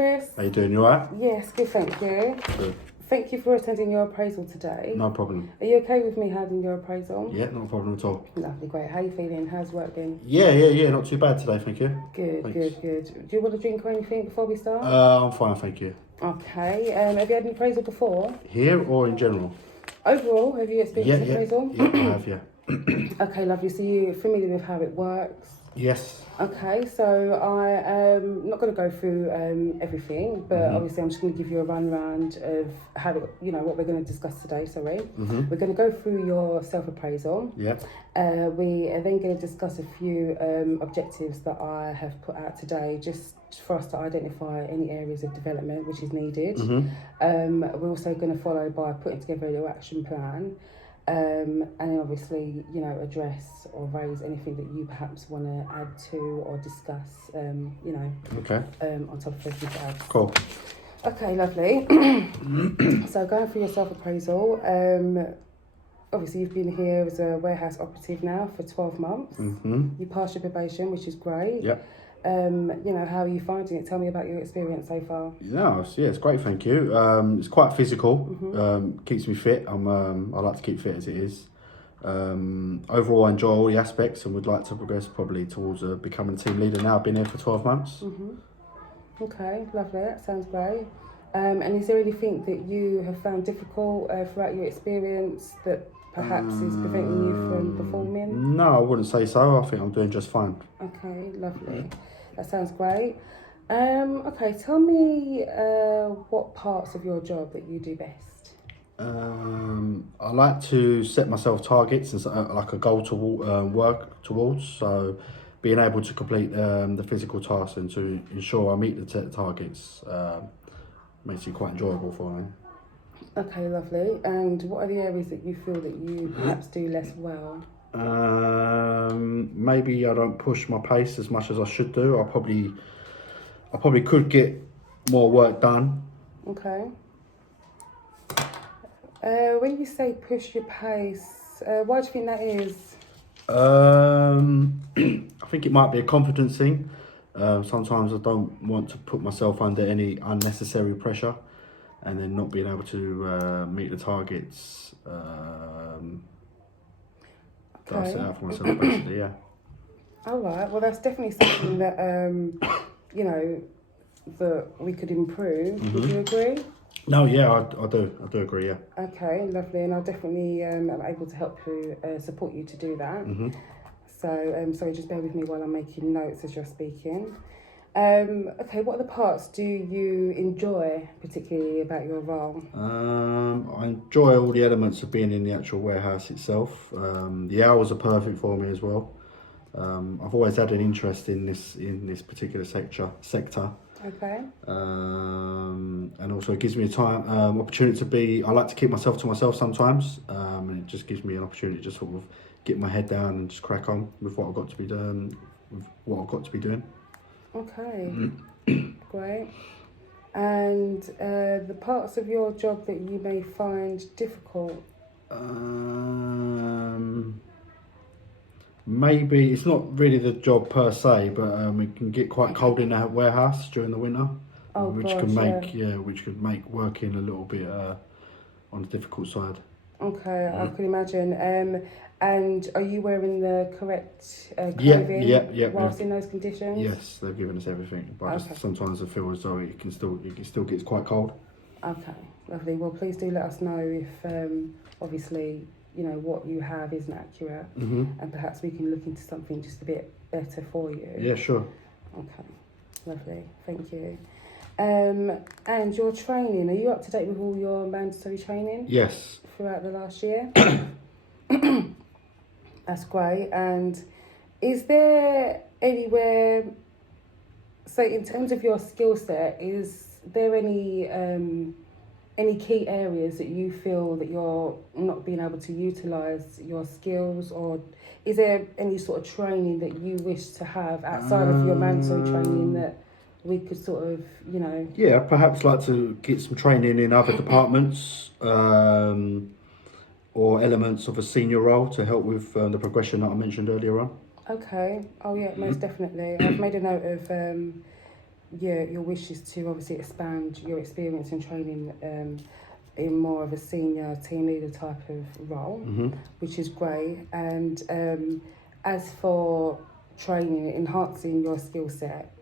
Chris. How you doing? You alright? Yes, good, thank you. Good. Thank you for attending your appraisal today. No problem. Are you okay with me having your appraisal? Yeah, no problem at all. Lovely, great. How are you feeling? How's work been? Yeah, not too bad today, thank you. Good, Thanks. good. Do you want a drink or anything before we start? I'm fine, thank you. Okay, have you had an appraisal before? Here or in general? Overall, have you experienced an appraisal? Yeah, I have, yeah. Okay, lovely. So you're familiar with how it works? Yes. Okay, so I am not going to go through everything, but obviously I'm just going to give you a run round of how, what we're going to discuss today, sorry. We're going to go through your self-appraisal. Yeah. We are then going to discuss a few objectives that I have put out today, just for us to identify any areas of development which is needed. We're also going to follow by putting together a little action plan. And then obviously, address or raise anything that you perhaps want to add to or discuss, Okay. on top of everything else. Cool. Okay, lovely. So going through your self-appraisal, obviously you've been here as a warehouse operative now for 12 months. You passed your probation, which is great. Yeah. How are you finding it? Tell me about your experience so far. It's great, thank you. It's quite physical, keeps me fit. I like to keep fit as it is. Overall, I enjoy all the aspects and would like to progress probably towards becoming a team leader now. I've been here for 12 months. Okay, lovely, that sounds great. And is there anything that you have found difficult throughout your experience that perhaps is preventing you from performing? No, I wouldn't say so. I think I'm doing just fine. Okay, lovely. That sounds great. Okay, tell me what parts of your job that you do best. I like to set myself targets and like a goal to work towards. So being able to complete the physical tasks and to ensure I meet the targets makes it quite enjoyable for me. Okay, lovely. And what are the areas that you feel that you perhaps do less well? Maybe I don't push my pace as much as I should do. I probably could get more work done. Okay. When you say push your pace, why do you think that is? I think it might be a confidence thing. Sometimes I don't want to put myself under any unnecessary pressure, and then not being able to meet the targets that I set out for myself, basically, yeah. All right, well, that's definitely something that, that we could improve. Would you agree? No, yeah, I do agree, yeah. Okay, lovely, and I'll definitely am able to help you, support you to do that. So, sorry, just bear with me while I'm making notes as you're speaking. Okay, what other parts do you enjoy particularly about your role? I enjoy all the elements of being in the actual warehouse itself. The hours are perfect for me as well. I've always had an interest in this particular sector. Okay. And also it gives me opportunity to be. I like to keep myself to myself sometimes, and it just gives me an opportunity to just sort of get my head down and just crack on with what I've got to be doing. Okay, great. And the parts of your job that you may find difficult? Maybe it's not really the job per se, but it can get quite cold in the warehouse during the winter, which could make working a little bit on the difficult side. Okay, I can imagine. And are you wearing the correct clothing whilst in those conditions? Yes, they've given us everything, but sometimes I feel as though it still gets quite cold. Okay, lovely. Well, please do let us know if obviously what you have isn't accurate, and perhaps we can look into something just a bit better for you. Yeah, sure. Okay, lovely. Thank you. And your training, are you up to date with all your mandatory training? Yes. Throughout the last year? That's great. And is there anywhere, so in terms of your skill set, is there any key areas that you feel that you're not being able to utilise your skills, or is there any sort of training that you wish to have outside of your mandatory training that we could sort of, Yeah, perhaps like to get some training in other departments, or elements of a senior role to help with the progression that I mentioned earlier on. Okay. Oh yeah, most definitely. I've made a note of your wish is to obviously expand your experience and training in more of a senior team leader type of role, which is great. And as for training, enhancing your skill set,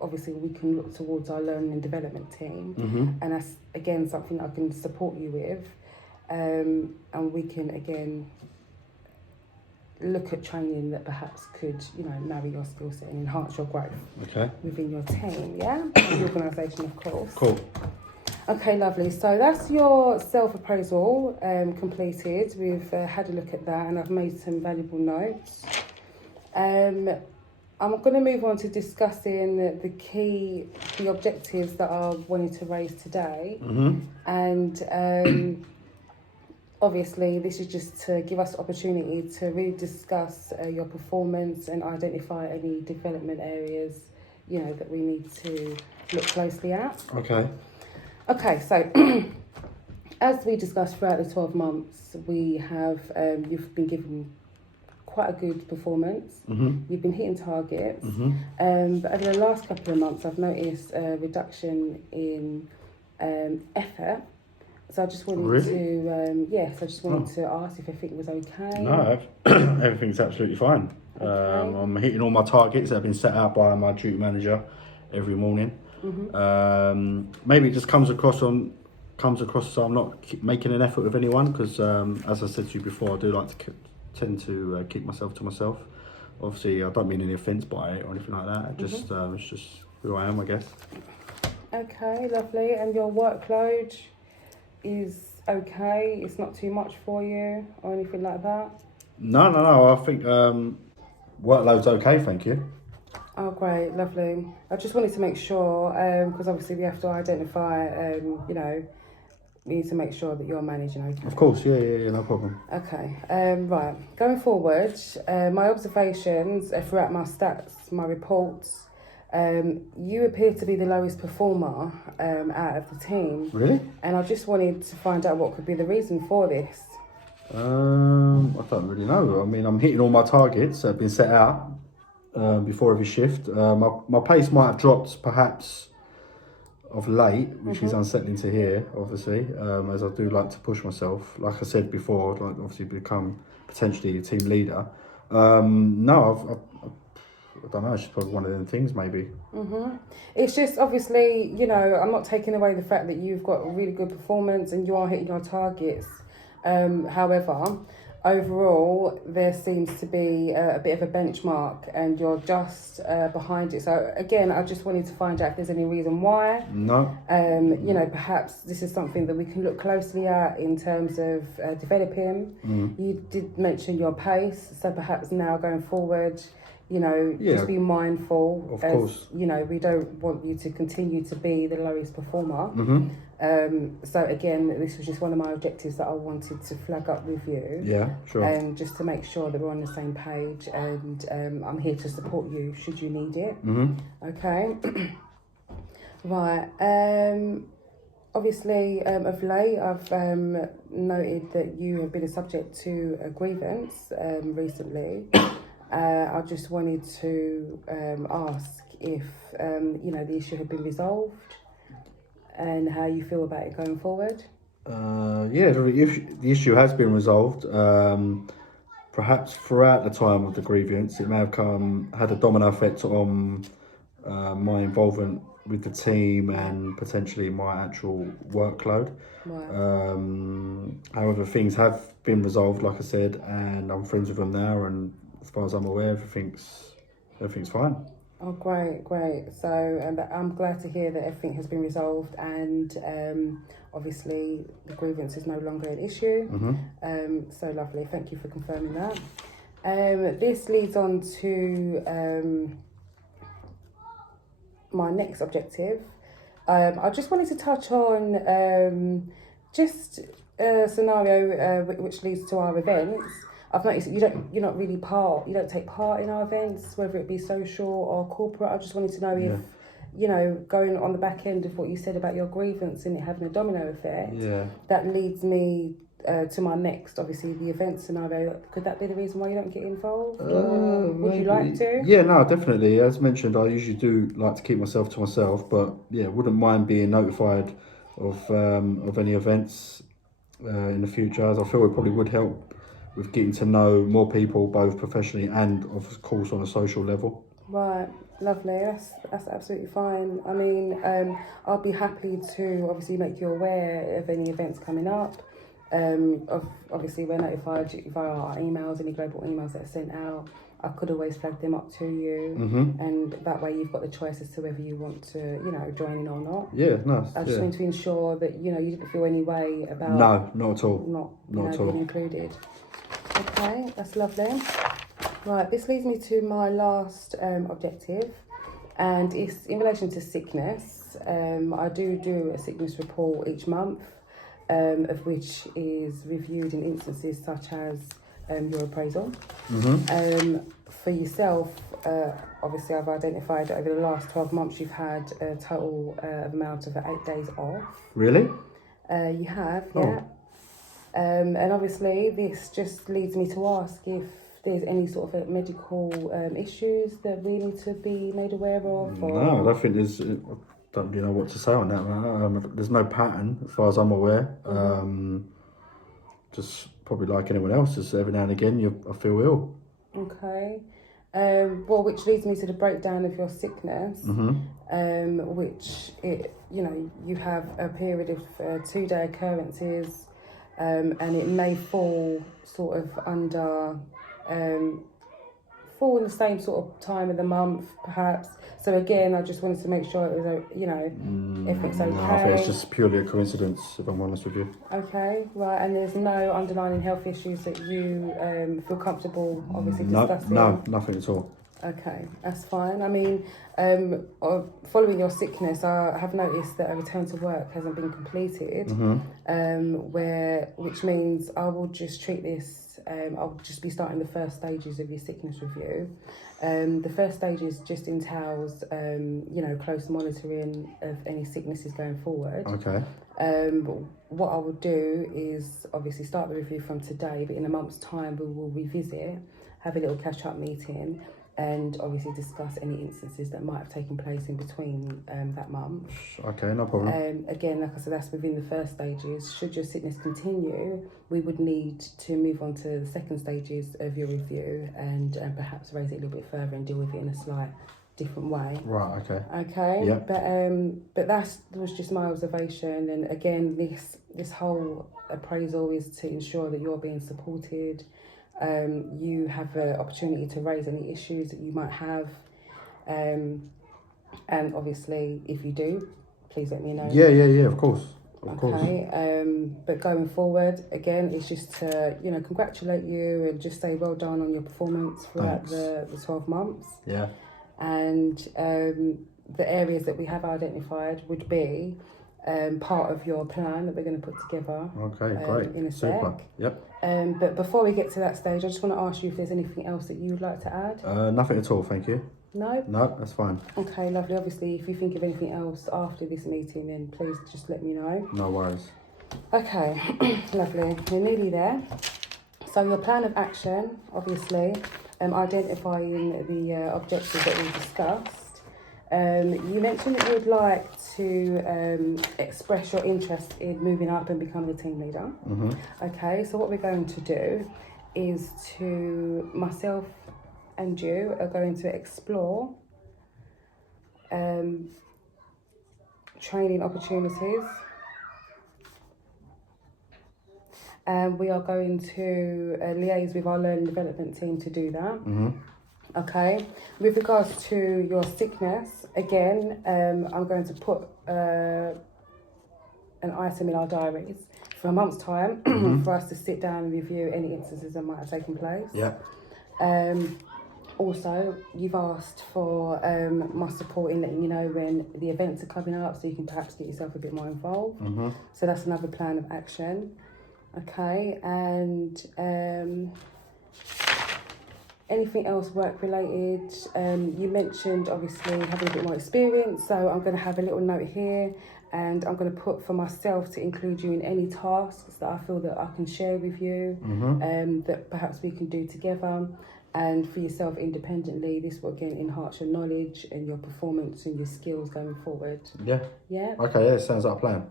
obviously we can look towards our learning and development team, and that's again something I can support you with, and we can again look at training that perhaps could, marry your skill set and enhance your growth within your team, the organisation, of course. Cool. Okay, lovely. So that's your self-appraisal completed. We've had a look at that and I've made some valuable notes. I'm going to move on to discussing the objectives that I wanted to raise today. And obviously, this is just to give us the opportunity to really discuss your performance and identify any development areas, that we need to look closely at. Okay, so as we discussed throughout the 12 months, we have, you've been given quite a good performance. You've been hitting targets. But over the last couple of months, I've noticed a reduction in effort. So I just wanted to ask if everything was okay. No, everything's absolutely fine. I'm hitting all my targets that have been set out by my duty manager every morning. Maybe it just comes across so I'm not making an effort with anyone, because as I said to you before, I do like to tend to keep myself to myself. Obviously, I don't mean any offence by it or anything like that. It's just who I am, I guess. Okay, lovely. And your workload is okay? It's not too much for you or anything like that? No. I think workload's okay, thank you. Oh, great, lovely. I just wanted to make sure, because obviously we have to identify, we need to make sure that you're managing okay. Of course, yeah, no problem. Okay, right. Going forward, my observations throughout my stats, my reports, you appear to be the lowest performer out of the team. Really? And I just wanted to find out what could be the reason for this. I don't really know. I mean, I'm hitting all my targets that have been set out before every shift. My pace might have dropped perhaps of late, which is unsettling to hear, obviously, as I do like to push myself. Like I said before, I'd like to obviously become potentially a team leader. No, I don't know, it's just probably one of them things, maybe. It's just, obviously, I'm not taking away the fact that you've got a really good performance and you are hitting your targets. However, overall, there seems to be a bit of a benchmark and you're just behind it. So again, I just wanted to find out if there's any reason why. No. Perhaps this is something that we can look closely at in terms of developing. You did mention your pace, so perhaps now going forward, just be mindful. Of course. We don't want you to continue to be the lowest performer. So again, this was just one of my objectives that I wanted to flag up with you. Yeah, sure. And just to make sure that we're on the same page, and I'm here to support you should you need it. Okay. Right. Obviously, of late, I've noted that you have been a subject to a grievance recently. I just wanted to ask if the issue had been resolved and how you feel about it going forward. The issue has been resolved. Perhaps throughout the time of the grievance, it may have had a domino effect on my involvement with the team and potentially my actual workload. Right. However, things have been resolved, like I said, and I'm friends with them now, and as far as I'm aware, everything's fine. Oh, great. So I'm glad to hear that everything has been resolved, and obviously the grievance is no longer an issue. So lovely. Thank you for confirming that. This leads on to my next objective. I just wanted to touch on just a scenario which leads to our events. I've noticed that you don't take part in our events, whether it be social or corporate. I just wanted to know if, going on the back end of what you said about your grievance and it having a domino effect, that leads me to my next, obviously, the event scenario, could that be the reason why you don't get involved? Or would you like to? Yeah, no, definitely. As mentioned, I usually do like to keep myself to myself, but yeah, wouldn't mind being notified of any events in the future, as I feel it probably would help with getting to know more people, both professionally and of course on a social level. Right, lovely. That's absolutely fine. I mean, I'll be happy to obviously make you aware of any events coming up. Obviously, we're notified via our emails, any global emails that are sent out. I could always flag them up to you, and that way you've got the choice as to whether you want to, join in or not. Yeah, no. I just need to ensure that you didn't feel any way about No, not at all. not being included. Okay, that's lovely. Right, this leads me to my last objective, and it's in relation to sickness. I do a sickness report each month, of which is reviewed in instances such as your appraisal. For yourself, obviously I've identified that over the last 12 months you've had a total amount of 8 days off. Really? You have, yeah. And obviously this just leads me to ask if there's any sort of medical issues that we need to be made aware of? Or... No, I don't think there's... I don't really know what to say on that. There's no pattern as far as I'm aware. Just probably like anyone else, just every now and again I feel ill. Okay. Well, which leads me to the breakdown of your sickness, which you have a period of 2-day occurrences, and it may fall sort of under, fall in the same sort of time of the month, perhaps. So again, I just wanted to make sure it was, everything's okay. No, I think it's just purely a coincidence, if I'm honest with you. Okay, right, and there's no underlying health issues that you feel comfortable, obviously, discussing? No, nothing at all. Okay, that's fine. I mean, following your sickness, I have noticed that a return to work hasn't been completed, which means I will just treat this, I'll just be starting the first stages of your sickness review. The first stages just entails, close monitoring of any sicknesses going forward. Okay. What I will do is obviously start the review from today, but in a month's time we will revisit, have a little catch-up meeting, and obviously discuss any instances that might have taken place in between that month. Okay, no problem. Again, like I said, that's within the first stages. Should your sickness continue, we would need to move on to the second stages of your review and perhaps raise it a little bit further and deal with it in a slight different way. Right, okay. Okay, yeah. But that was just my observation, and again, this whole appraisal is to ensure that you're being supported. You have an opportunity to raise any issues that you might have, and obviously if you do, please let me know. Yeah, of course. Of course. But going forward, again, it's just to congratulate you and just say well done on your performance throughout the 12 months. Yeah. And the areas that we have identified would be part of your plan that we're going to put together. Okay, great. In a sec. Super. Yep. But before we get to that stage, I just want to ask you if there's anything else that you would like to add. Nothing at all, thank you. No? No, that's fine. Okay, lovely. Obviously, if you think of anything else after this meeting, then please just let me know. No worries. Okay, lovely. We're nearly there. So your plan of action, obviously, identifying the objectives that we discussed. You mentioned that you would like to express your interest in moving up and becoming a team leader. Okay, so what we're going to do is myself and you are going to explore training opportunities. And we are going to liaise with our learning development team to do that. Okay, with regards to your sickness, again, I'm going to put an item in our diaries for a month's time for us to sit down and review any instances that might have taken place. Yeah. Also, you've asked for my support in letting you know when the events are coming up, so you can perhaps get yourself a bit more involved. So that's another plan of action. Okay, and Anything else work related? You mentioned obviously having a bit more experience, so I'm going to have a little note here, and I'm going to put for myself to include you in any tasks that I feel that I can share with you, that perhaps we can do together. And for yourself independently, this will again enhance your knowledge and your performance and your skills going forward. Yeah. Yeah. Okay, yeah, sounds like a plan.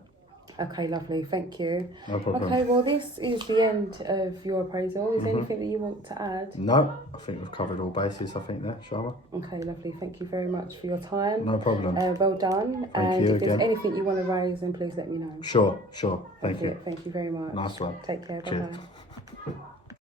Okay, lovely. Thank you. No problem. Okay, well, this is the end of your appraisal. Is there anything that you want to add? No, I think we've covered all bases, I think, there, Sharma. Okay, lovely. Thank you very much for your time. No problem. Well done. Thank you if there's again. anything you want to raise, then please let me know. Sure. Thank you. Thank you very much. Nice one. Take care. Cheers. Bye-bye.